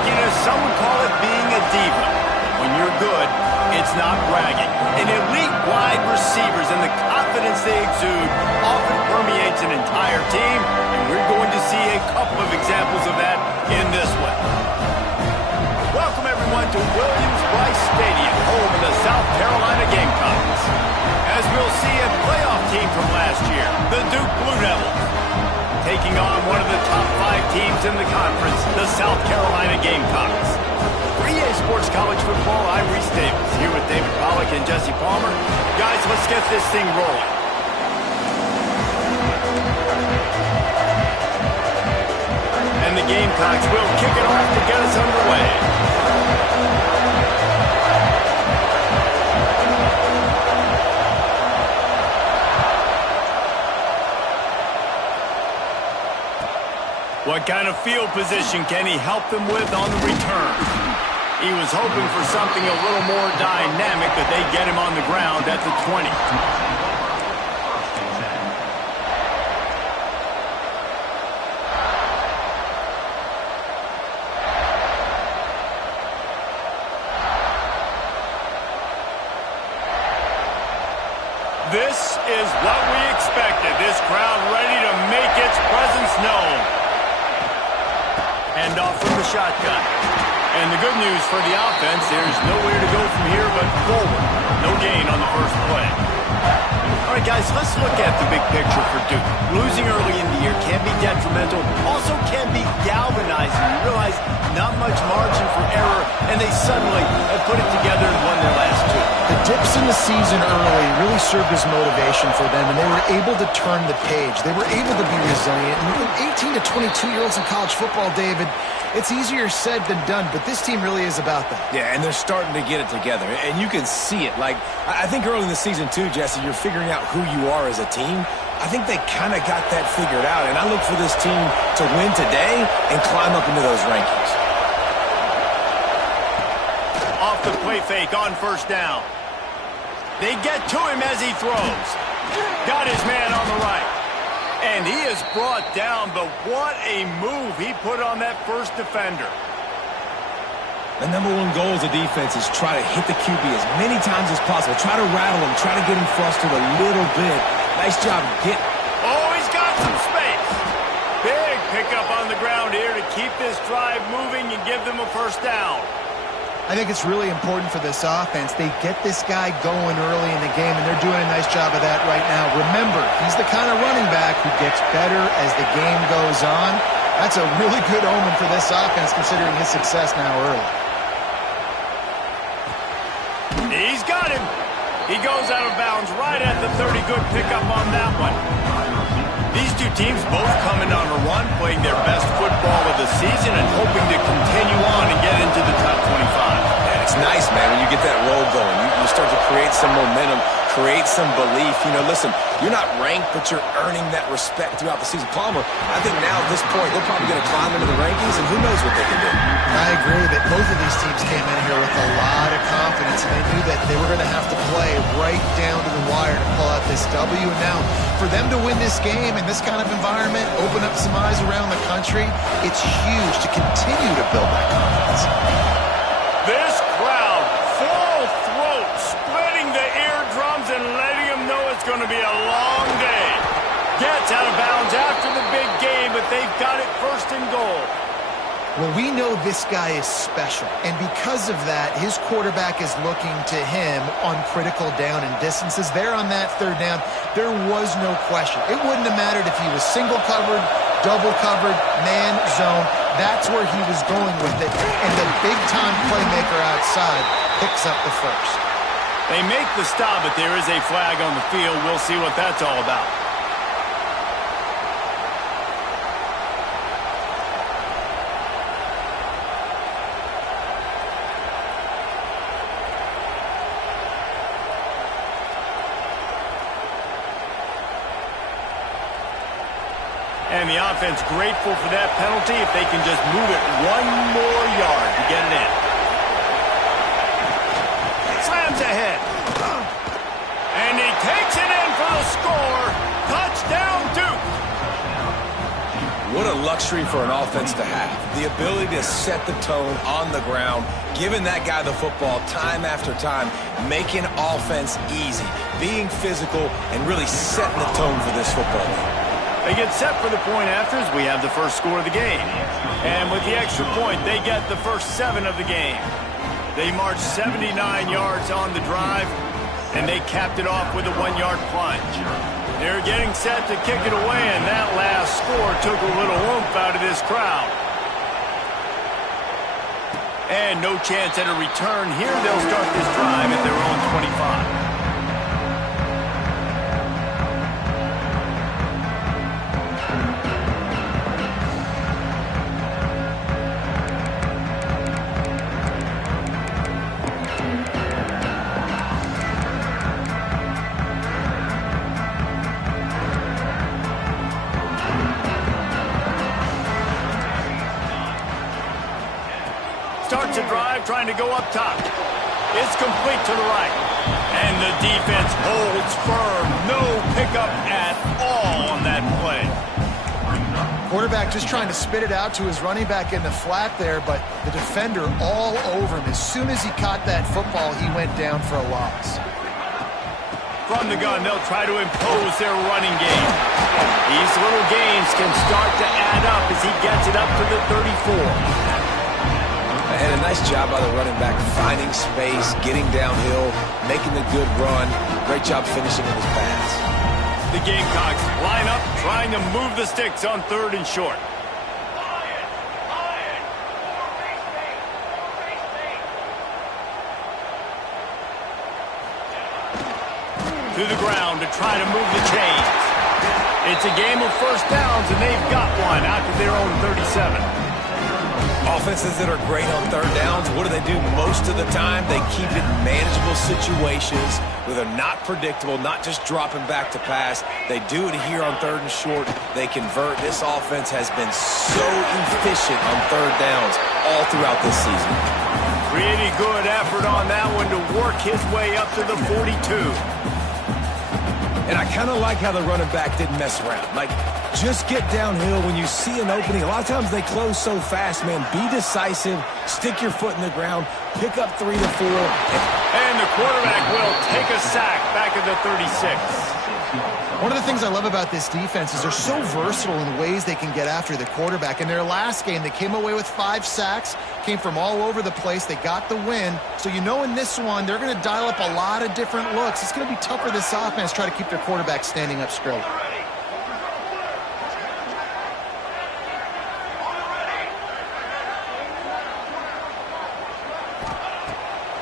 cockiness, some would call it being a diva. When you're good, it's not bragging. And elite wide receivers and the confidence they exude often permeates an entire team, and we're going to see a couple of examples of that in this one. Welcome, everyone, to Williams-Brice Stadium, home of the South Carolina Gamecocks. As we'll see, a playoff team from last year, the Duke Blue Devils, taking on one of the top 5 teams in the conference, the South Carolina Gamecocks. For EA Sports College Football, I'm Reese Davis, here with David Pollack and Jesse Palmer. Guys, let's get this thing rolling. And the Gamecocks will kick it off to get us underway. What kind of field position can he help them with on the return? He was hoping for something a little more dynamic, but they get him on the ground at the 20. This is what we expected. This crowd ready to make its presence known. Hand off from the shotgun. And the good news for the offense, there's nowhere to go from here but forward. No gain on the first play. All right, guys, let's look at the big picture for Duke. Losing early in the year can be detrimental, also can be galvanizing. You realize not much margin for error, and they suddenly have put it together and won their last 2. The dips in the season early really served as motivation for them, and they were able to turn the page. They were able to be resilient. And with 18 to 22-year-olds in college football, David, it's easier said than done, but this team really is about that. Yeah, and they're starting to get it together, and you can see it. Like, I think early in the season, too, Jesse, you're figuring out who you are as a team. I think they kind of got that figured out, and I look for this team to win today and climb up into those rankings. Off the play fake on first down. They get to him as he throws. Got his man on the right. And he is brought down, but what a move he put on that first defender. The number one goal as a defense is try to hit the QB as many times as possible. Try to rattle him. Try to get him flustered a little bit. Nice job getting. Oh, he's got some space. Big pickup on the ground here to keep this drive moving and give them a first down. I think it's really important for this offense. They get this guy going early in the game, and they're doing a nice job of that right now. Remember, he's the kind of running back who gets better as the game goes on. That's a really good omen for this offense, considering his success now early. He's got him. He goes out of bounds right at the 30. Good pickup on that one. These two teams both coming on a run, playing their best football of the season and hoping to continue on and get into the top 25. And it's nice, man, when you get that roll going. You start to create some momentum, create some belief. You know, listen, you're not ranked, but you're earning that respect throughout the season. Palmer, I think now at this point, they're probably going to climb into the rankings, and who knows what they can do. I agree that both of these teams came in here with a lot of confidence, and they knew that they were going to have to play right down to the wire to pull out this W. And now, for them to win this game in this kind of environment, open up some eyes around the country, it's huge to continue to build that confidence. This crowd, full throat, splitting the eardrums and letting them know it's going to be a long day. Gets out of bounds after the big game, but they've got it first and goal. Well, we know this guy is special, and because of that, his quarterback is looking to him on critical down and distances. There on that third down, there was no question. It wouldn't have mattered if he was single covered, double covered, man zone. That's where he was going with it, and the big-time playmaker outside picks up the first. They make the stop, but there is a flag on the field. We'll see what that's all about. And the offense grateful for that penalty if they can just move it one more yard to get it in. Slams ahead. And he takes it in for the score. Touchdown, Duke. What a lucky luxury for an offense to have. The ability to set the tone on the ground, giving that guy the football time after time, making offense easy, being physical, and really setting the tone for this football game. They get set for the point afters. We have the first score of the game. And with the extra point, they get the first 7 of the game. They marched 79 yards on the drive, and they capped it off with a 1-yard plunge. They're getting set to kick it away, and that last score took a little oomph out of this crowd. And no chance at a return here. They'll start this drive at their own 25. Starts a drive trying to go up top. It's complete to the right. And the defense holds firm. No pickup at all on that play. Quarterback just trying to spit it out to his running back in the flat there, but the defender all over him. As soon as he caught that football, he went down for a loss. From the gun, they'll try to impose their running game. These little gains can start to add up as he gets it up to the 34. And a nice job by the running back, finding space, getting downhill, making the good run. Great job finishing with his pass. The Gamecocks line up, trying to move the sticks on 3rd and short. To the ground to try to move the chains. It's a game of first downs, and they've got one out to their own 37. Offenses that are great on 3rd downs, what do they do most of the time? They keep it in manageable situations where they're not predictable, not just dropping back to pass. They do it here on 3rd and short. They convert. This offense has been so efficient on 3rd downs all throughout this season. Pretty good effort on that one to work his way up to the 42. And I kind of like how the running back didn't mess around. Like, just get downhill when you see an opening. A lot of times they close so fast, man. Be decisive. Stick your foot in the ground. Pick up 3 to 4. And the quarterback will take a sack back at the 36. One of the things I love about this defense is they're so versatile in ways they can get after the quarterback. In their last game, they came away with 5 sacks, came from all over the place. They got the win. So you know in this one, they're going to dial up a lot of different looks. It's going to be tough for this offense to try to keep their quarterback standing up straight.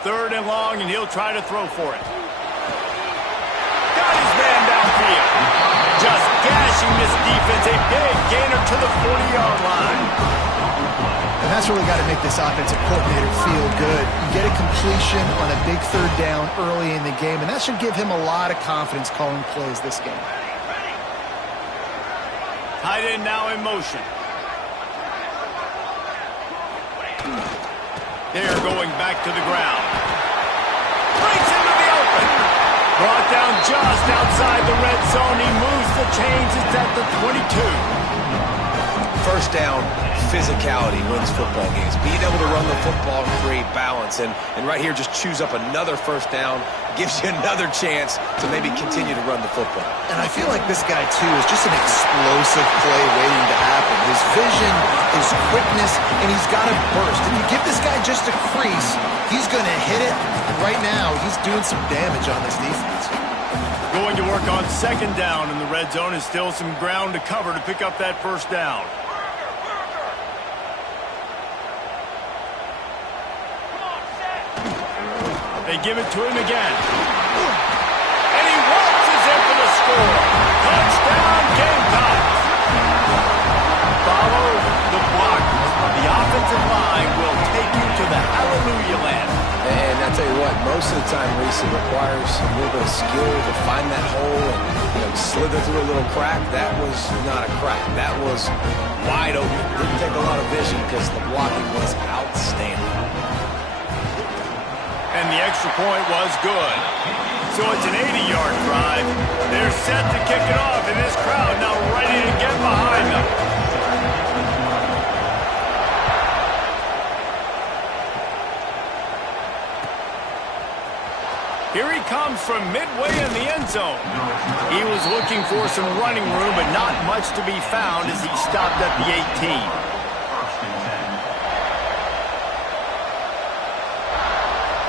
Third and long, and he'll try to throw for it. Got his man downfield. Just gashing this defense. A big gainer to the 40-yard line. And that's really got to make this offensive coordinator feel good. You get a completion on a big 3rd down early in the game, and that should give him a lot of confidence calling plays this game. Tight end now in motion. They're going back to the ground. Breaks into the open. Brought down just outside the red zone. He moves the chains. It's at the 22. First down, physicality wins football games. Being able to run the football and create balance. And right here, just choose up another first down. Gives you another chance to maybe continue to run the football. And I feel like this guy, too, is just an explosive play waiting to happen. His vision, his quickness, and he's got a burst. If you give this guy just a crease, he's going to hit it. And right now, he's doing some damage on this defense. Going to work on 2nd down in the red zone. Is still some ground to cover to pick up that first down. They give it to him again. And he waltzes in for the score. Touchdown, Gamecocks. Follow the block. The offensive line will take you to the hallelujah land. And I tell you what, most of the time, Reese, it requires a little bit of skill to find that hole and slither through a little crack. That was not a crack. That was wide open. Didn't take a lot of vision because the blocking was outstanding. And the extra point was good. So it's an 80-yard drive. They're set to kick it off, and this crowd now ready to get behind them. Here he comes from midway in the end zone. He was looking for some running room, but not much to be found as he stopped at the 18.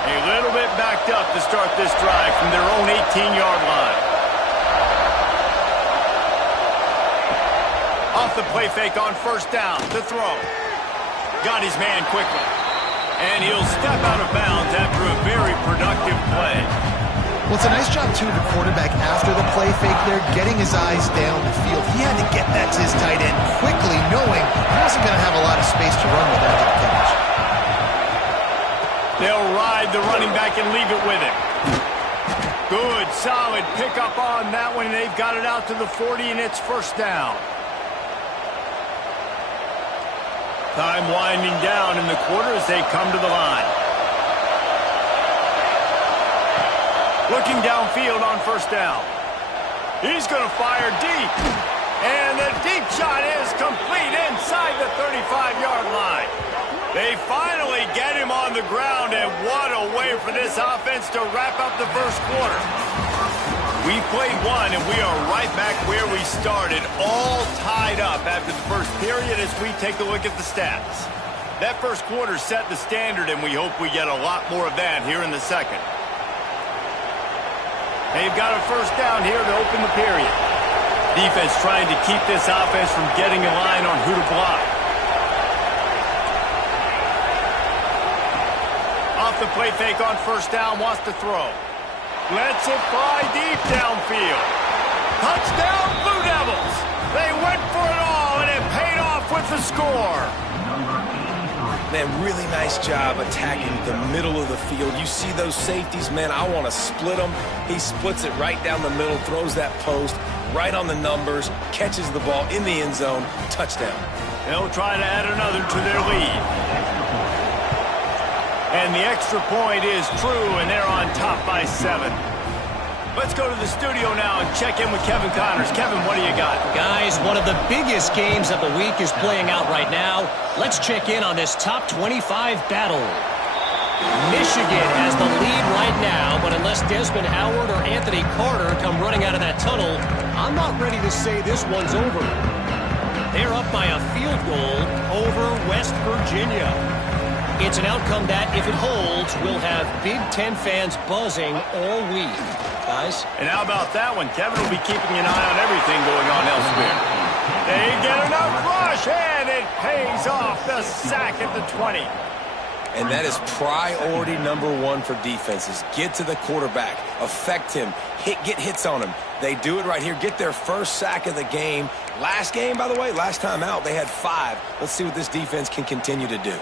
A little bit backed up to start this drive from their own 18-yard line. Off the play fake on first down to throw. Got his man quickly. And he'll step out of bounds after a very productive play. Well, it's a nice job, too, of the quarterback after the play fake there, getting his eyes down the field. He had to get that to his tight end quickly, knowing he wasn't going to have a lot of space to run with after the catch. They'll ride the running back and leave it with him. Good, solid pickup on that one, and they've got it out to the 40, and it's first down. Time winding down in the quarter as they come to the line. Looking downfield on first down. He's going to fire deep. And the deep shot is complete inside the 35-yard line. They finally get him on the ground, and what a way for this offense to wrap up the first quarter. We played one, and we are right back where we started, all tied up after the first period as we take a look at the stats. That first quarter set the standard, and we hope we get a lot more of that here in the second. They've got a first down here to open the period. Defense trying to keep this offense from getting a line on who to block. Off the play fake on first down, wants to throw. Lets it fly deep downfield. Touchdown, Blue Devils! They went for it all, and it paid off with the score. Man, really nice job attacking the middle of the field. You see those safeties, man, I want to split them. He splits it right down the middle, throws that post, right on the numbers, catches the ball in the end zone, touchdown. They'll try to add another to their lead. And the extra point is true, and they're on top by 7. Let's go to the studio now and check in with Kevin Connors. Kevin, what do you got? Guys, one of the biggest games of the week is playing out right now. Let's check in on this top 25 battle. Michigan has the lead right now, but unless Desmond Howard or Anthony Carter come running out of that tunnel, I'm not ready to say this one's over. They're up by a field goal over West Virginia. It's an outcome that, if it holds, will have Big Ten fans buzzing all week. Guys? And how about that one? Kevin will be keeping an eye on everything going on elsewhere. They get enough rush, and it pays off the sack at the 20. And that is priority number one for defenses. Get to the quarterback, affect him, get hits on him. They do it right here, get their first sack of the game. Last game, by the way, last time out, they had 5. Let's see what this defense can continue to do.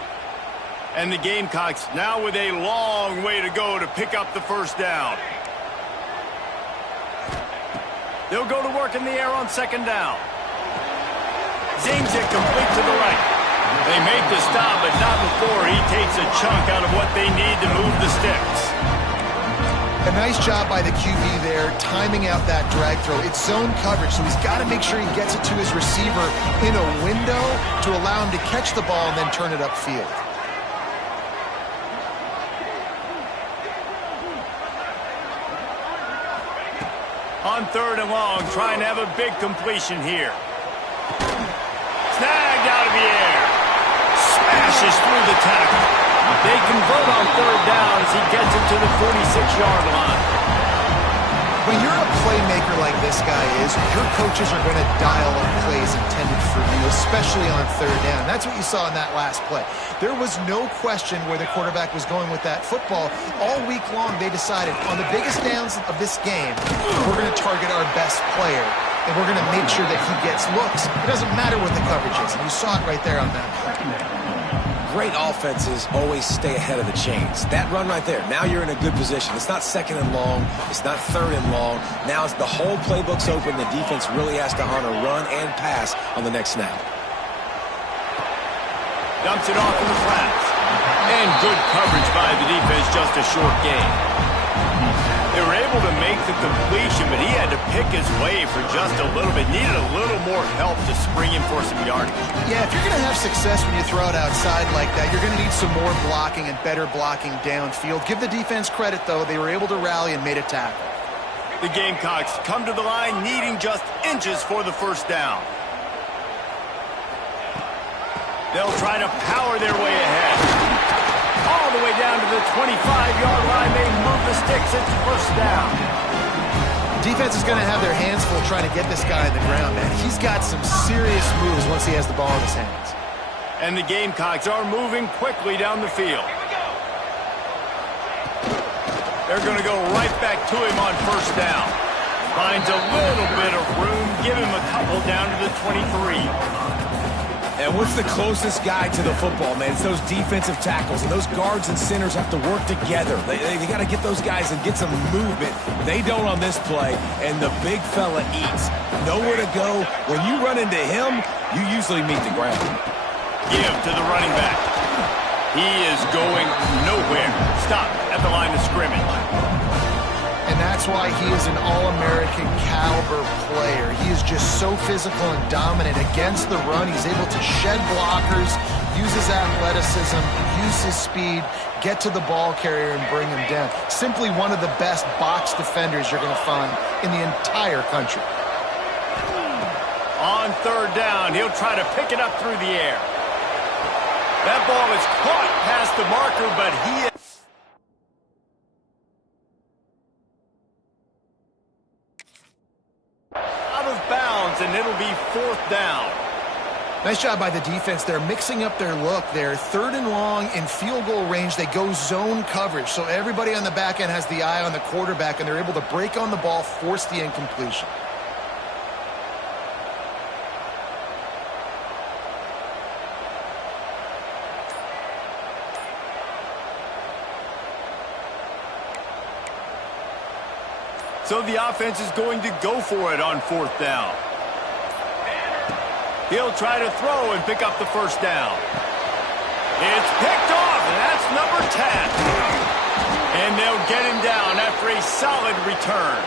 And the Gamecocks now with a long way to go to pick up the first down. They'll go to work in the air on second down. Zings it complete to the right. They make the stop, but not before he takes a chunk out of what they need to move the sticks. A nice job by the QB there, timing out that drag throw. It's zone coverage, so he's got to make sure he gets it to his receiver in a window to allow him to catch the ball and then turn it upfield. On third and long, trying to have a big completion here. Snagged out of the air. Smashes through the tackle. They convert on third down as he gets it to the 46-yard line. When you're a playmaker like this guy is, your coaches are going to dial up plays intended for you, especially on third down. That's what you saw in that last play. There was no question where the quarterback was going with that football. All week long, they decided on the biggest downs of this game, we're going to target our best player, and we're going to make sure that he gets looks. It doesn't matter what the coverage is, and you saw it right there on that play. Great offenses always stay ahead of the chains. That run right there, now you're in a good position. It's not second and long. It's not third and long. Now it's the whole playbook's open. The defense really has to honor run and pass on the next snap. Dumps it off in the flats. And good coverage by the defense, just a short gain. They were able to make the completion, but he had to pick his way for just a little bit. Needed a little more help to spring him for some yardage. Yeah, if you're going to have success when you throw it outside like that, you're going to need some more blocking and better blocking downfield. Give the defense credit, though. They were able to rally and made a tackle. The Gamecocks come to the line needing just inches for the first down. They'll try to power their way ahead. All the way down to the 25-yard line. They move the sticks. It's first down. Defense is going to have their hands full trying to get this guy on the ground, man. He's got some serious moves once he has the ball in his hands. And the Gamecocks are moving quickly down the field. They're going to go right back to him on first down. Finds a little bit of room. Give him a couple down to the 23. And what's the closest guy to the football, man? It's those defensive tackles, and those guards and centers have to work together. They got to get those guys and get some movement. They don't on this play, and the big fella eats. Nowhere to go. When you run into him, you usually meet the ground. Give to the running back. He is going nowhere. Stop at the line of scrimmage. And that's why he is an All-American caliber player. He is just so physical and dominant against the run. He's able to shed blockers, use his athleticism, use his speed, get to the ball carrier and bring him down. Simply one of the best box defenders you're going to find in the entire country. On third down, he'll try to pick it up through the air. That ball is caught past the marker, but he is... and it'll be fourth down. Nice job by the defense. They're mixing up their look. They're third and long in field goal range. They go zone coverage. So everybody on the back end has the eye on the quarterback, and they're able to break on the ball, force the incompletion. So the offense is going to go for it on fourth down. He'll try to throw and pick up the first down. It's picked off, and that's number 10. And they'll get him down after a solid return.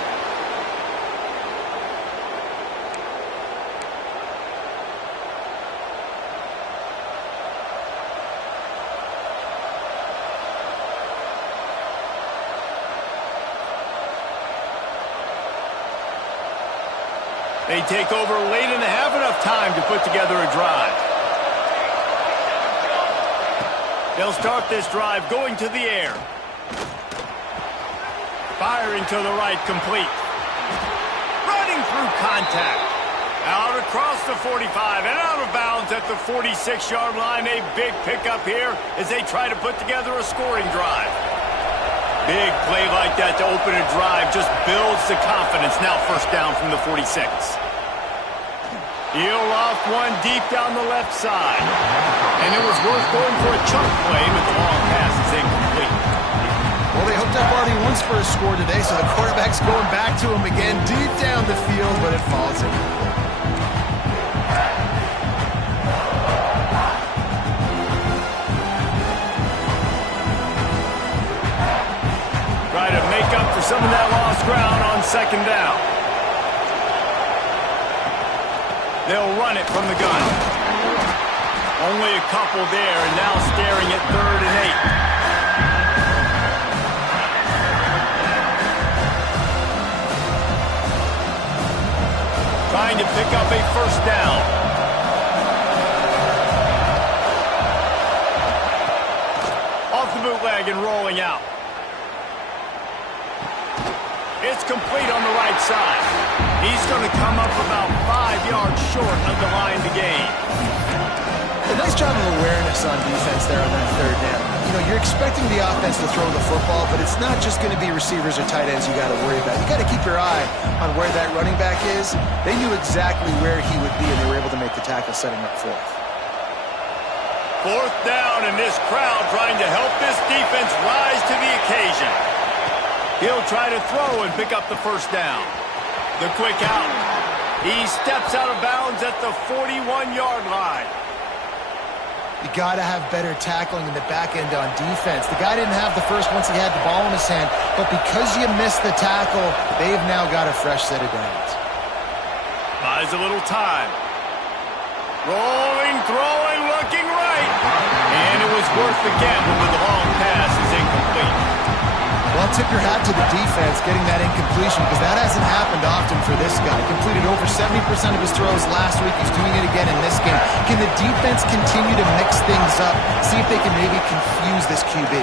They take over late in the half, enough time to put together a drive. They'll start this drive going to the air. Firing to the right, complete. Running through contact. Out across the 45 and out of bounds at the 46-yard line. A big pickup here as they try to put together a scoring drive. Big play like that to open a drive just builds the confidence. Now first down from the 46. He'll loft one deep down the left side. And it was worth going for a chunk play, but the long pass is incomplete. Well, they hooked up already once for a score today, so the quarterback's going back to him again deep down the field, but it falls in. Try to make up for some of that lost ground on second down. They'll run it from the gun. Only a couple there, and now staring at 3rd and 8. Trying to pick up a first down. Off the bootleg and rolling out. It's complete on the right side. He's going to come up about 5 yards short of the line to gain. A nice job of awareness on defense there on that third down. You know, you're expecting the offense to throw the football, but it's not just going to be receivers or tight ends you got to worry about. You got to keep your eye on where that running back is. They knew exactly where he would be, and they were able to make the tackle setting up fourth. Fourth down, and this crowd trying to help this defense rise to the occasion. He'll try to throw and pick up the first down. The quick out. He steps out of bounds at the 41-yard line. You got to have better tackling in the back end on defense. The guy didn't have the first once he had the ball in his hand, but because you missed the tackle, they've now got a fresh set of downs. Buys a little time. Rolling, throwing, looking right. And it was worth the gamble, but the long pass is incomplete. Well, tip your hat to the defense getting that incompletion, because that hasn't happened often for this guy. Completed over 70% of his throws last week. He's doing it again in this game. Can the defense continue to mix things up, see if they can maybe confuse this QB?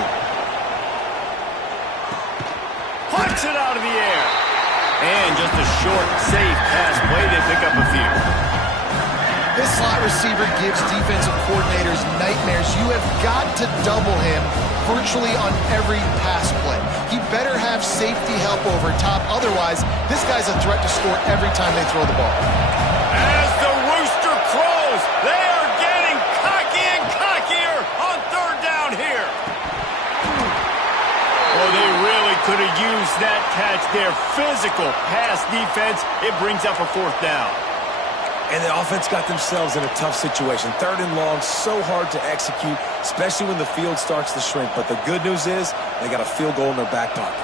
Punts it out of the air. And just a short, safe pass play. They pick up a few. This slot receiver gives defensive coordinators nightmares. You have got to double him virtually on every pass play. He better have safety help over top. Otherwise, this guy's a threat to score every time they throw the ball. As the rooster crows, they are getting cocky and cockier on third down here. Oh, they really could have used that catch there. Physical pass defense. It brings up a fourth down. And the offense got themselves in a tough situation. Third and long, so hard to execute, especially when the field starts to shrink. But the good news is they got a field goal in their back pocket.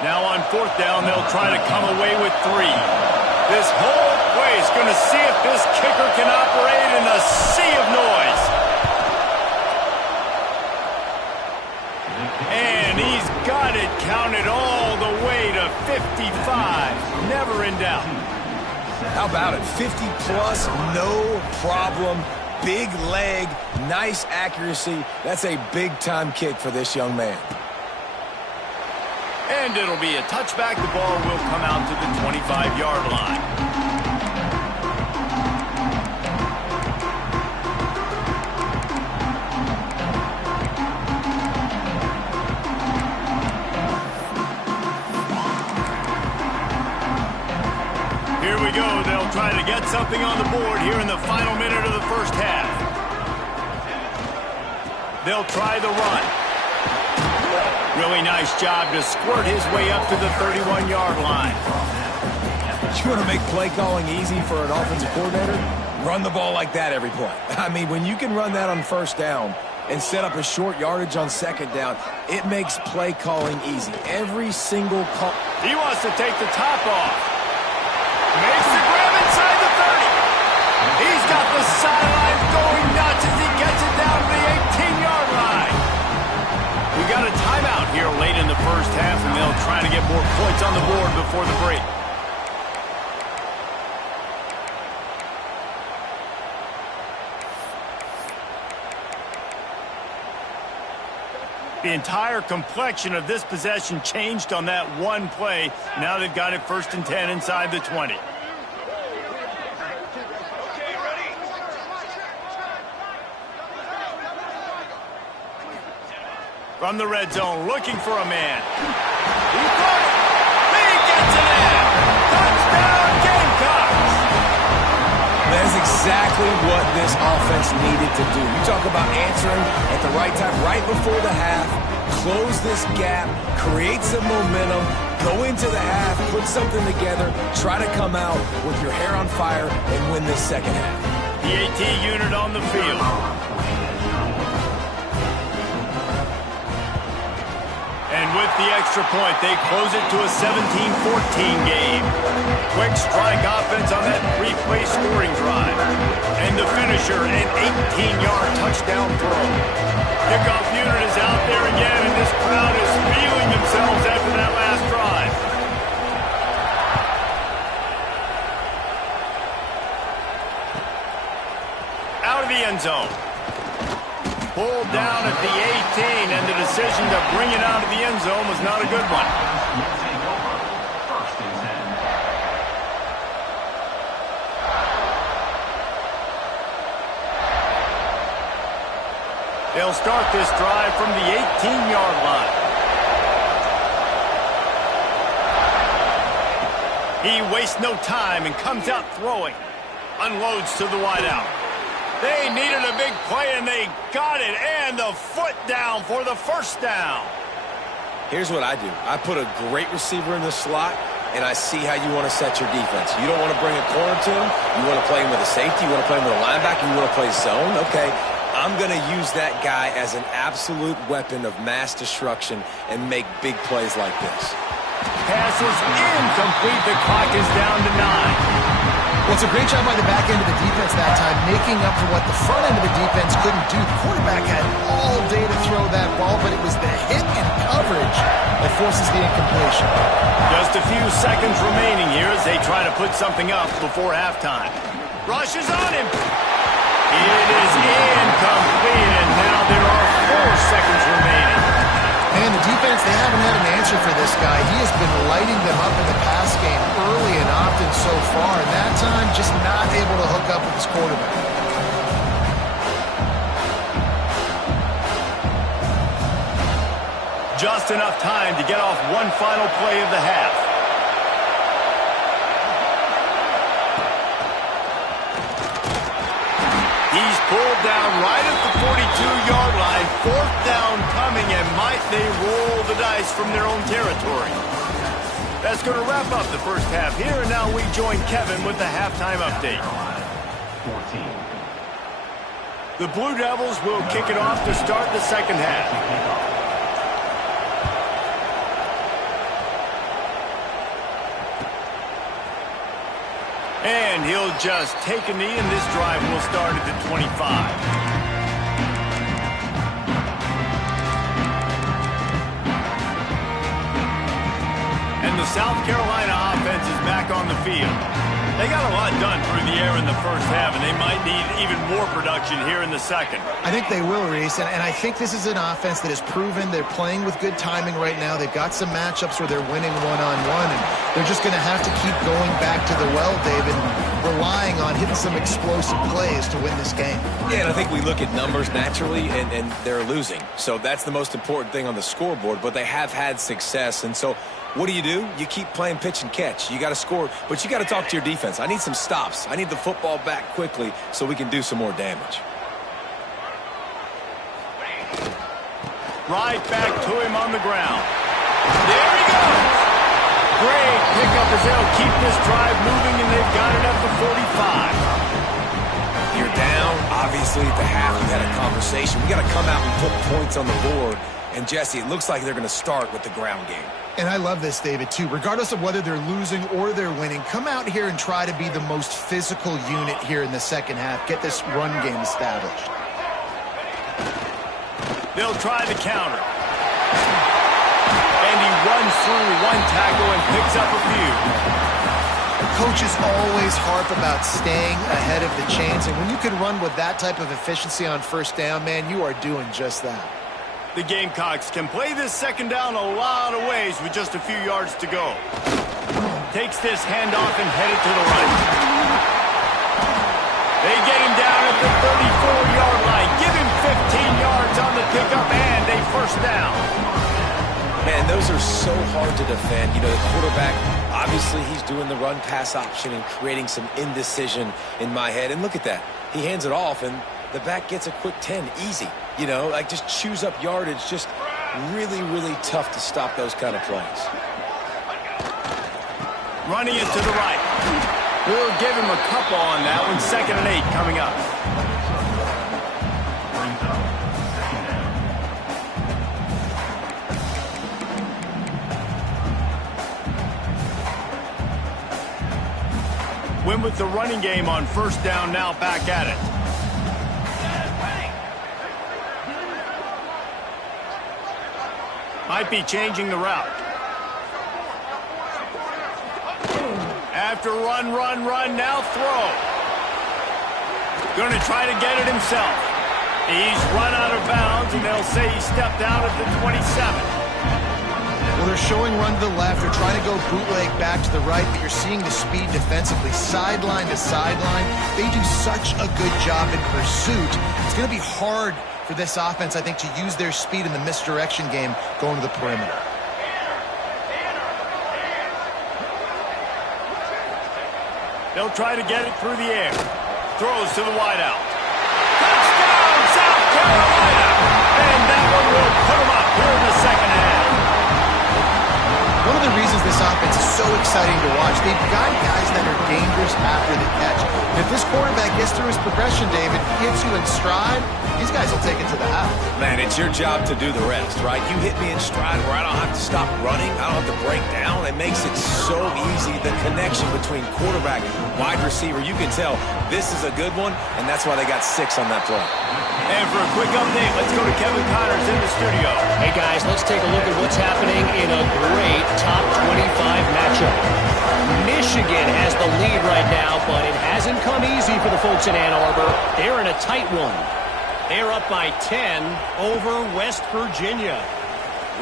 Now on fourth down, they'll try to come away with 3. This whole play is going to see if this kicker can operate in a sea of noise. And he's got it counted all the way to 55. Never in doubt. How about it? 50-plus, no problem. Big leg, nice accuracy. That's a big-time kick for this young man. And it'll be a touchback. The ball will come out to the 25-yard line. Here we go. They'll try to get something on the board here in the final minute of the first half. They'll try the run. Really nice job to squirt his way up to the 31-yard line. You want to make play calling easy for an offensive coordinator? Run the ball like that every play. I mean, when you can run that on first down and set up a short yardage on second down, it makes play calling easy. Every single call. He wants to take the top off. Makes the grab inside the 30. He's got the sidelines going nuts as he gets it down to the 18-yard line. We got a timeout here late in the first half, and they'll try to get more points on the board before the break. The entire complexion of this possession changed on that one play. Now they've got it 1st and 10 inside the 20. From the red zone, looking for a man. He throws it. He gets it in. Touchdown, Gamecocks. That's exactly what this offense needed to do. You talk about answering at the right time, right before the half, close this gap, create some momentum, go into the half, put something together, try to come out with your hair on fire and win this second half. The AT unit on the field. And with the extra point, they close it to a 17-14 game. Quick strike offense on that 3-play scoring drive. And the finisher, an 18-yard touchdown throw. Kickoff unit is out there again, and this crowd is feeling themselves after that last drive. Out of the end zone. Pulled down at the 18, and the decision to bring it out of the end zone was not a good one. They'll start this drive from the 18-yard line. He wastes no time and comes out throwing. Unloads to the wideout. They needed a big play, and they got it. And the foot down for the first down. Here's what I do. I put a great receiver in the slot, and I see how you want to set your defense. You don't want to bring a corner to him. You want to play him with a safety. You want to play him with a linebacker. You want to play zone. Okay, I'm going to use that guy as an absolute weapon of mass destruction and make big plays like this. Pass is incomplete. The clock is down to 9. Well, it's a great job by the back end of the defense that time, making up for what the front end of the defense couldn't do. The quarterback had all day to throw that ball, but it was the hit and coverage that forces the incompletion. Just a few seconds remaining here as they try to put something up before halftime. Rush is on him. It is incomplete, and now there are 4 seconds remaining. And the defense, they haven't had an answer for this guy. He has been lighting them up in the pass game early and often so far, and that time just not able to hook up with his quarterback. Just enough time to get off one final play of the half. He's pulled down right at the 42-yard line. 4th down coming, and might they roll the dice from their own territory. That's going to wrap up the first half here, and now we join Kevin with the halftime update. The Blue Devils will kick it off to start the second half. And he'll just take a knee, and this drive will start at the 25. And the South Carolina offense is back on the field. They got a lot done through the air in the first half, and they might need even more production here in the second. I think they will, Reese, and I think this is an offense that has proven they're playing with good timing right now. They've got some matchups where they're winning one-on-one, and they're just going to have to keep going back to the well, David, relying on hitting some explosive plays to win this game. Yeah, and I think we look at numbers naturally, and they're losing. So that's the most important thing on the scoreboard, but they have had success, and so what do? You keep playing pitch and catch. You got to score, but you got to talk to your defense. I need some stops. I need the football back quickly so we can do some more damage. Right back to him on the ground. There he goes. Great pickup as they'll keep this drive moving, and they've got it at the 45. You're down. Obviously, at the half, you had a conversation. We got to come out and put points on the board. And, Jesse, it looks like they're going to start with the ground game. And I love this, David, too. Regardless of whether they're losing or they're winning, come out here and try to be the most physical unit here in the second half. Get this run game established. They'll try the counter. And he runs through one tackle and picks up a few. Coaches always harp about staying ahead of the chains, and when you can run with that type of efficiency on first down, man, you are doing just that. The Gamecocks can play this second down a lot of ways with just a few yards to go. Takes this handoff and headed to the right. They get him down at the 34-yard line. Give him 15 yards on the pickup and a first down. Man, those are so hard to defend. You know, the quarterback, obviously he's doing the run-pass option and creating some indecision in my head. And look at that. He hands it off, and the back gets a quick 10, easy. You know, like just chews up yardage. Just really, really tough to stop those kind of plays. Running it to the right. We'll give him a couple on that one. 2nd and 8 coming up. Win with the running game on first down, now back at it. Might be changing the route. After run, now throw. Going to try to get it himself. He's run out of bounds, and they'll say he stepped out at the 27. Well, they're showing run to the left. They're trying to go bootleg back to the right, but you're seeing the speed defensively, sideline to sideline. They do such a good job in pursuit. It's going to be hard for this offense, I think, to use their speed in the misdirection game going to the perimeter. They'll try to get it through the air. Throws to the wideout. Touchdown, South Carolina! And that one will put them up here in the second half. One of the reasons this offense is so exciting to watch. They've got guys that are dangerous after the catch. And if this quarterback gets through his progression, David, hits you in stride, these guys will take it to the house. Man, it's your job to do the rest, right? You hit me in stride where I don't have to stop running. I don't have to break down. It makes it so easy. The connection between quarterback, wide receiver, you can tell this is a good one, and that's why they got 6 on that play. And for a quick update, let's go to Kevin Connors in the studio. Hey, guys, let's take a look at what's happening in a great top 25 matchup. Michigan has the lead right now, but it hasn't come easy for the folks in Ann Arbor. They're in a tight one. They're up by 10 over West Virginia.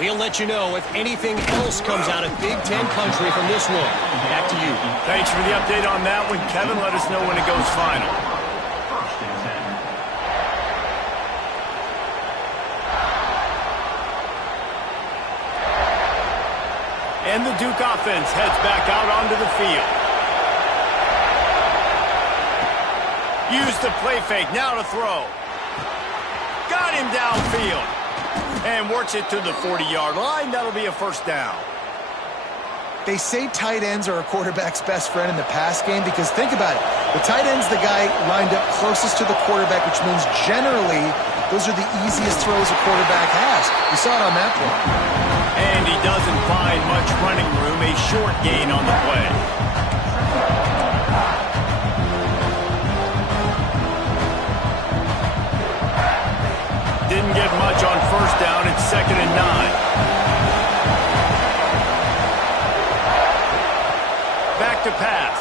We'll let you know if anything else comes out of Big Ten country from this one. Back to you. Thanks for the update on that one, Kevin. Let us know when it goes final. And the Duke offense heads back out onto the field. Use the play fake, now to throw. Got him downfield. And works it to the 40-yard line. That'll be a first down. They say tight ends are a quarterback's best friend in the pass game because think about it. The tight end's the guy lined up closest to the quarterback, which means generally those are the easiest throws a quarterback has. We saw it on that play. And he doesn't find much running room. A short gain on the play. Didn't get much on first down. It's 2nd and 9. Back to pass.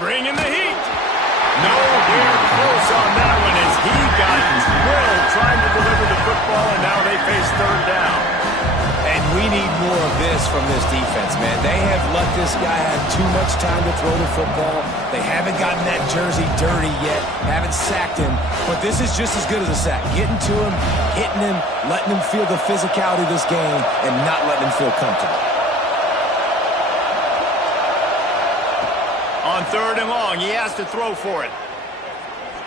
Bringing the heat. Nowhere close on that one as he got drilled trying to deliver the football, and now they face 3rd down. And we need more of this from this defense, man. They have let this guy have too much time to throw the football. They haven't gotten that jersey dirty yet, haven't sacked him. But this is just as good as a sack. Getting to him, hitting him, letting him feel the physicality of this game, and not letting him feel comfortable. On 3rd and long, he has to throw for it.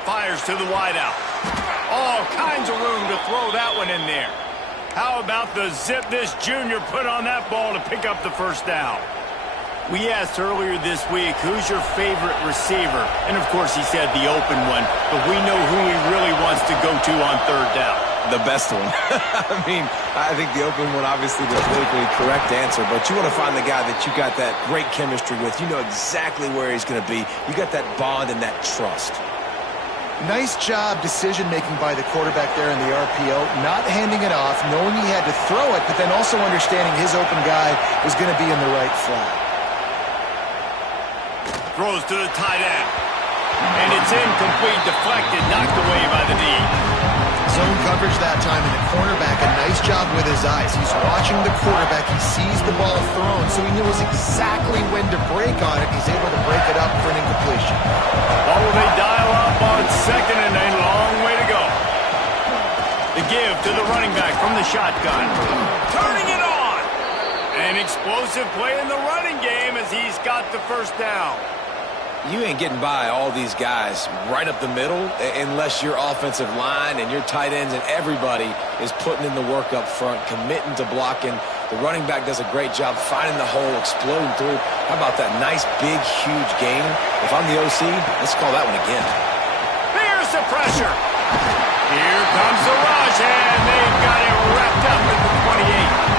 Fires to the wideout. All kinds of room to throw that one in there. How about the zip this junior put on that ball to pick up the first down? We asked earlier this week, who's your favorite receiver? And, of course, he said the open one, but we know who he really wants to go to on 3rd down. The best one. I mean, I think the open one, obviously the politically correct answer, but you want to find the guy that you got that great chemistry with. You know exactly where he's going to be. You got that bond and that trust. Nice job decision-making by the quarterback there in the RPO, not handing it off, knowing he had to throw it, but then also understanding his open guy was going to be in the right flat. Throws to the tight end. And it's incomplete, deflected, knocked away by the knee. Zone coverage that time, and the cornerback, a nice job with his eyes. He's watching the quarterback. He sees the ball thrown, so he knows exactly when to break on it. He's able to break it up for an incompletion. Oh, they dial up on 2nd and a long way to go. The give to the running back from the shotgun. Turning it on. An explosive play in the running game as he's got the first down. You ain't getting by all these guys right up the middle unless your offensive line and your tight ends and everybody is putting in the work up front, committing to blocking. The running back does a great job finding the hole, exploding through. How about that nice, big, huge gain? If I'm the OC, let's call that one again. Here's the pressure. Here comes the rush, and they've got it wrapped up at the 28.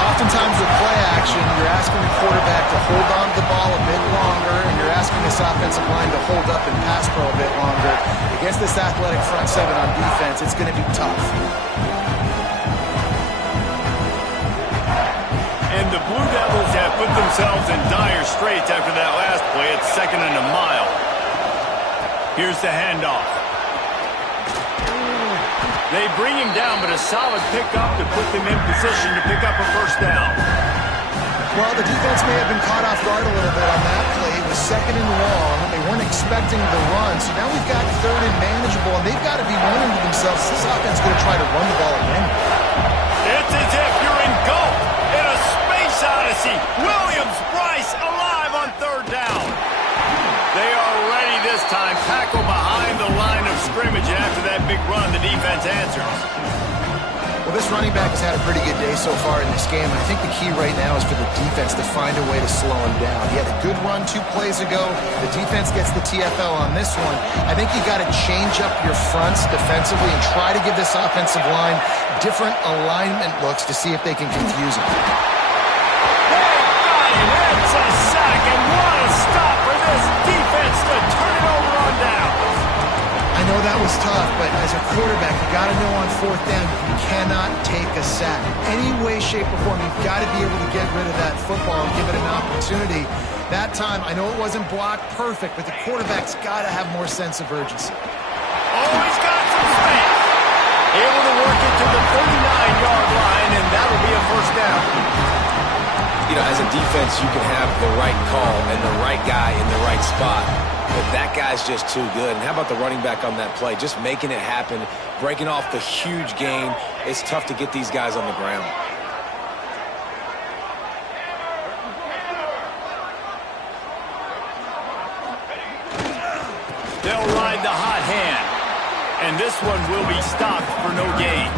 Oftentimes with play action, you're asking the quarterback to hold on to the ball a bit longer, and you're asking this offensive line to hold up and pass pro a bit longer. Against this athletic front seven on defense, it's going to be tough. And the Blue Devils have put themselves in dire straits after that last play. It's 2nd and a mile. Here's the handoff. They bring him down, but a solid pickup to put them in position to pick up a first down. Well, the defense may have been caught off guard a little bit on that play. It was 2nd and long. They weren't expecting the run, so now we've got 3rd and manageable, and they've got to be wondering to themselves, this offense is going to try to run the ball again. It's as if you're engulfed in a space odyssey. Williams, Bryce, alive on 3rd down. They are ready this time. Tackle behind the line of scrimmage, and after that big run, the defense answers. Well, this running back has had a pretty good day so far in this game, and I think the key right now is for the defense to find a way to slow him down. He had a good run 2 plays ago. The defense gets the TFL on this one. I think you got to change up your fronts defensively and try to give this offensive line different alignment looks to see if they can confuse him. It's a sack, and what a stop for this defense to turn it over on down. I know that was tough, but as a quarterback, you got to know on 4th down you cannot take a sack. Any way, shape, or form, you've got to be able to get rid of that football and give it an opportunity. That time, I know it wasn't blocked perfect, but the quarterback's got to have more sense of urgency. Oh, he's got some space. Able to work it to the 39-yard line, and that'll be a first down. You know, as a defense, you can have the right call and the right guy in the right spot, but that guy's just too good. And how about the running back on that play? Just making it happen, breaking off the huge gain. It's tough to get these guys on the ground. They'll ride the hot hand, and this one will be stopped for no gain.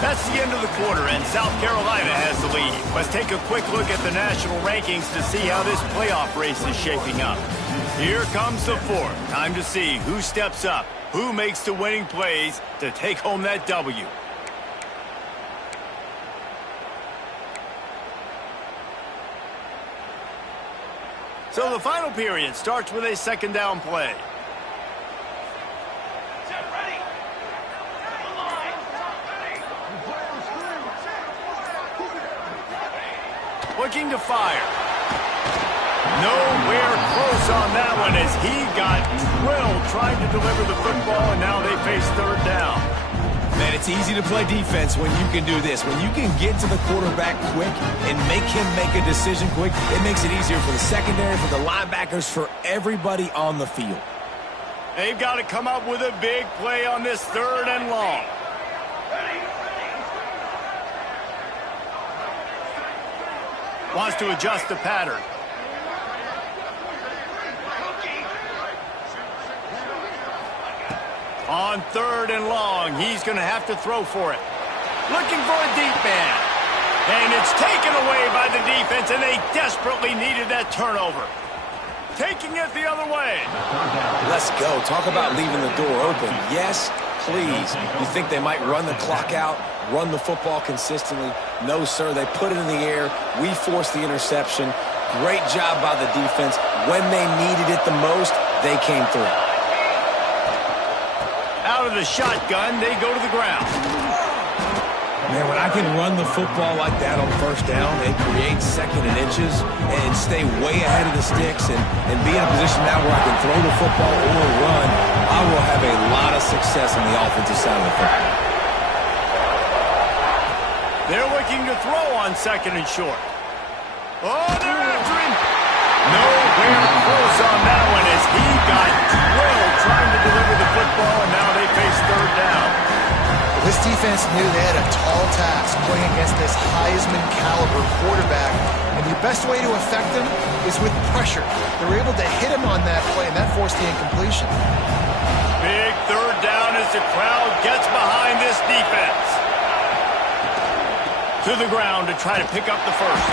That's the end of the quarter, and South Carolina has the lead. Let's take a quick look at the national rankings to see how this playoff race is shaping up. Here comes the 4th. Time to see who steps up, who makes the winning plays to take home that W. So the final period starts with a 2nd down play. Looking to fire. Nowhere close on that one as he got drilled trying to deliver the football, and now they face 3rd down. Man, it's easy to play defense when you can do this. When you can get to the quarterback quick and make him make a decision quick, it makes it easier for the secondary, for the linebackers, for everybody on the field. They've got to come up with a big play on this 3rd and long. Wants to adjust the pattern. On 3rd and long, he's going to have to throw for it. Looking for a deep man. And it's taken away by the defense, and they desperately needed that turnover. Taking it the other way. Let's go. Talk about leaving the door open. Yes, please. You think they might run the clock out, run the football consistently? No, sir. They put it in the air. We forced the interception. Great job by the defense. When they needed it the most, they came through. Out of the shotgun, they go to the ground. Man, when I can run the football like that on 1st down and create 2nd and inches and stay way ahead of the sticks and be in a position now where I can throw the football or run, I will have a lot of success on the offensive side of the football. They're looking to throw on 2nd and short. Oh, they're after him. Nowhere close on that one as he got drilled trying to deliver the football, and now they face 3rd down. This defense knew they had a tall task playing against this Heisman-caliber quarterback, and the best way to affect him is with pressure. They were able to hit him on that play, and that forced the incompletion. Big 3rd down as the crowd gets behind this defense. To the ground to try to pick up the 1st.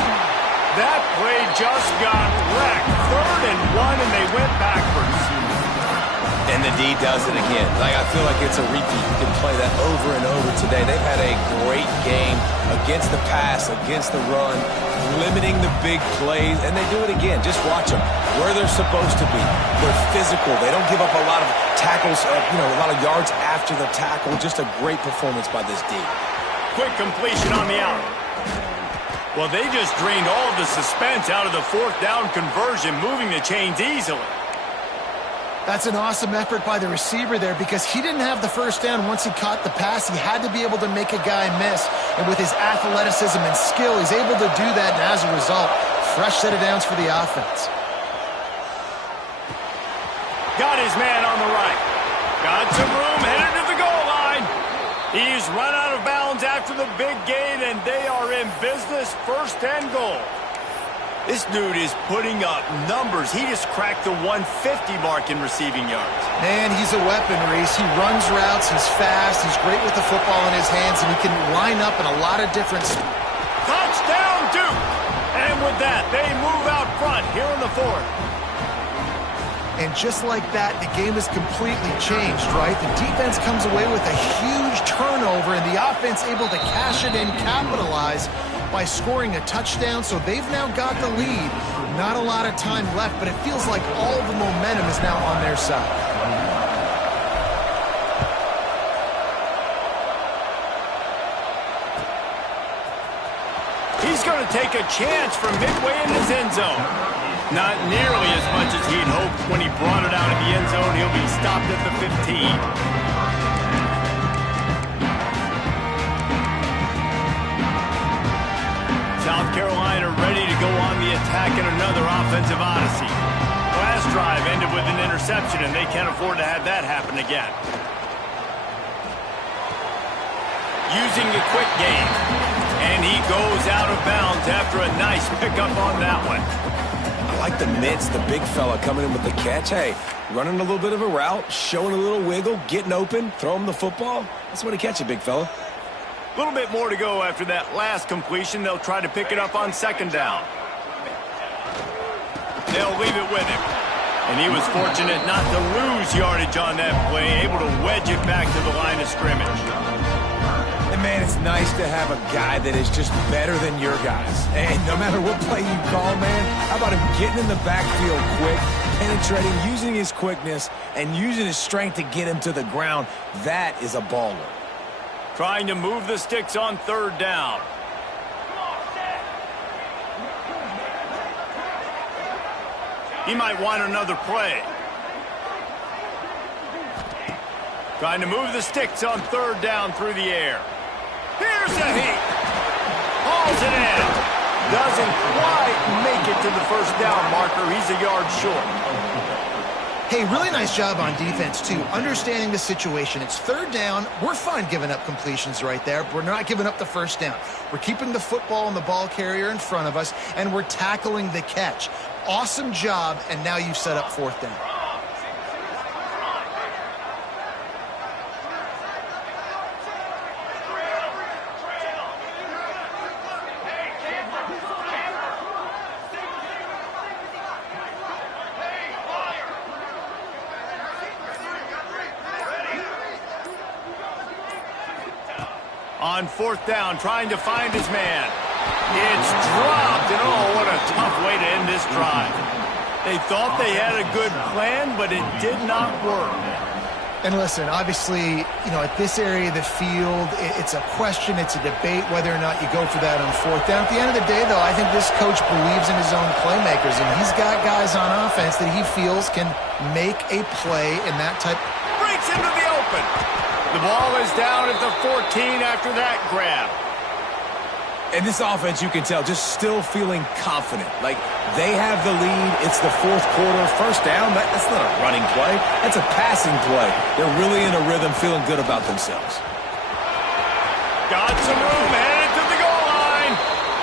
That play just got wrecked. 3rd and 1, and they went backwards. And the D does it again. I feel like it's a repeat. You can play that over and over today. They've had a great game against the pass, against the run, limiting the big plays, and they do it again. Just watch them where they're supposed to be. They're physical. They don't give up a lot of tackles, a lot of yards after the tackle. Just a great performance by this D. Quick completion on the out. Well, they just drained all of the suspense out of the 4th down conversion, moving the chains easily. That's an awesome effort by the receiver there because he didn't have the 1st down once he caught the pass. He had to be able to make a guy miss. And with his athleticism and skill, he's able to do that. And as a result, fresh set of downs for the offense. Got his man on the right. Got some room, headed to the goal line. He's run out of bounds after the big gain, and they are in business, 1st and goal. This dude is putting up numbers. He just cracked the 150 mark in receiving yards. Man, he's a weapon, Reese. He runs routes, he's fast, he's great with the football in his hands, and he can line up in a lot of different spots. Touchdown, Duke! And with that, they move out front here in the fourth. And just like that, the game is completely changed, right? The defense comes away with a huge turnover, and the offense able to cash it in, capitalize by scoring a touchdown. So they've now got the lead. Not a lot of time left, but it feels like all the momentum is now on their side. He's going to take a chance from midway in his end zone. Not nearly as much as he'd hoped when he brought it out of the end zone. He'll be stopped at the 15. South Carolina ready to go on the attack in another offensive odyssey. Last drive ended with an interception, and they can't afford to have that happen again. Using the quick game. And he goes out of bounds after a nice pickup on that one. I like the mitts, the big fella coming in with the catch. Hey, running a little bit of a route, showing a little wiggle, getting open, throw him the football. That's the way to catch it, big fella. A little bit more to go after that last completion. They'll try to pick it up on second down. They'll leave it with him. And he was fortunate not to lose yardage on that play, able to wedge it back to the line of scrimmage. And, man, it's nice to have a guy that is just better than your guys. And no matter what play you call, man, how about him getting in the backfield quick, penetrating, using his quickness, and using his strength to get him to the ground? That is a baller. Trying to move the sticks on third down. He might want another play. Trying to move the sticks on third down through the air. Here's a heat. Hauls it in. Doesn't quite make it to the first down marker. He's a yard short. Hey, really nice job on defense, too. Understanding the situation. It's third down. We're fine giving up completions right there. We're not giving up the first down. We're keeping the football and the ball carrier in front of us, and we're tackling the catch. Awesome job, and now you've set up fourth down. On fourth down, trying to find his man. It's dropped, and oh, what a tough way to end this drive. They thought they had a good plan, but it did not work. And listen, obviously, you know, at this area of the field, it's a question, it's a debate whether or not you go for that on fourth down. At the end of the day, though, I think this coach believes in his own playmakers, and he's got guys on offense that he feels can make a play in that type. Breaks into the open. The ball is down at the 14 after that grab. And this offense, you can tell, just still feeling confident. Like, they have the lead. It's the fourth quarter. First down, that's not a running play. That's a passing play. They're really in a rhythm, feeling good about themselves. Got some room, headed to the goal line.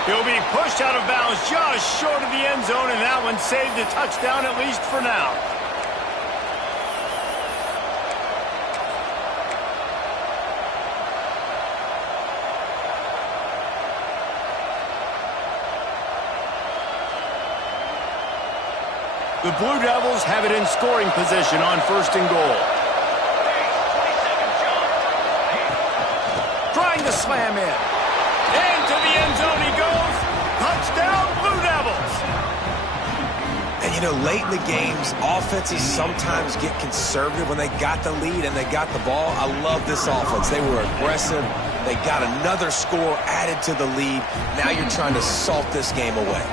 He'll be pushed out of bounds just short of the end zone, and that one saved a touchdown, at least for now. The Blue Devils have it in scoring position on first and goal. Trying to slam in. Into the end zone he goes. Touchdown, Blue Devils. And, you know, late in the games, offenses sometimes get conservative when they got the lead and they got the ball. I love this offense. They were aggressive. They got another score added to the lead. Now you're trying to salt this game away.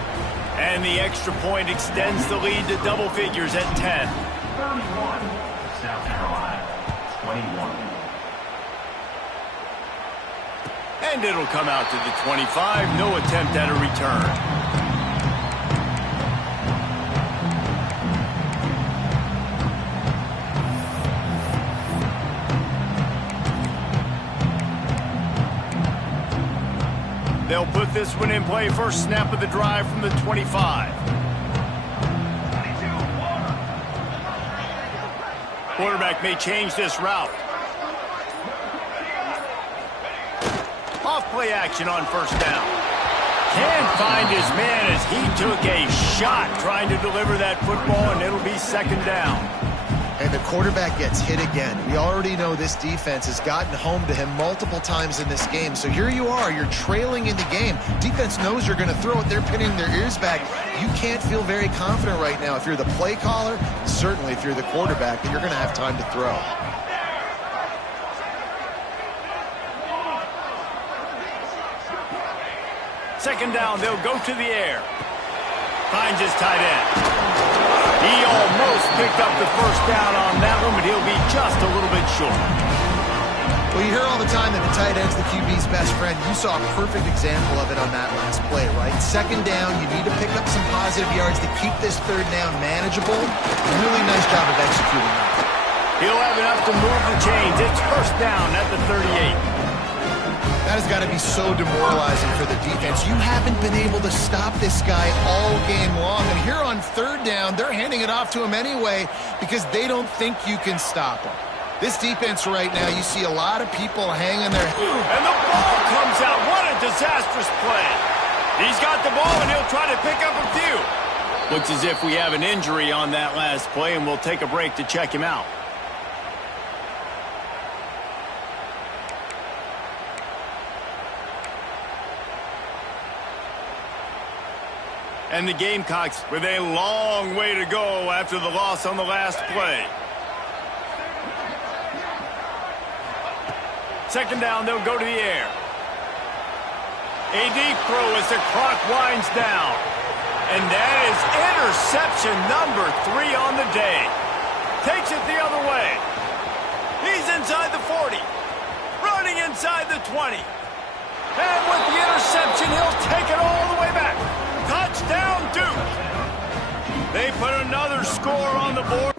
And the extra point extends the lead to double figures at 10. 31, South Carolina, 21. And it'll come out to the 25. No attempt at a return. They'll put this one in play first snap of the drive from the 25. Quarterback may change this route. Off play action on first down. Can't find his man as he took a shot trying to deliver that football, and it'll be second down. And the quarterback gets hit again. We already know this defense has gotten home to him multiple times in this game. So here you are, you're trailing in the game. Defense knows you're going to throw it. They're pinning their ears back. You can't feel very confident right now if you're the play caller, certainly if you're the quarterback, that you're going to have time to throw. Second down, they'll go to the air. Finds his tight end. He almost picked up the first down on that one, but he'll be just a little bit short. Well, you hear all the time that the tight end's the QB's best friend. You saw a perfect example of it on that last play, right? Second down, you need to pick up some positive yards to keep this third down manageable. Really nice job of executing that. He'll have enough to move the chains. It's first down at the 38. That has got to be so demoralizing for the defense. You haven't been able to stop this guy all game long. And here on third down, they're handing it off to him anyway because they don't think you can stop him. This defense right now, you see a lot of people hanging their... And the ball comes out. What a disastrous play. He's got the ball, and he'll try to pick up a few. Looks as if we have an injury on that last play, and we'll take a break to check him out. And the Gamecocks with a long way to go after the loss on the last play. Second down, they'll go to the air. A deep throw as the clock winds down. And that is interception number 3 on the day. Takes it the other way. He's inside the 40. Running inside the 20. And with the interception, he'll take it all the way back. Touchdown, Duke. They put another score on the board.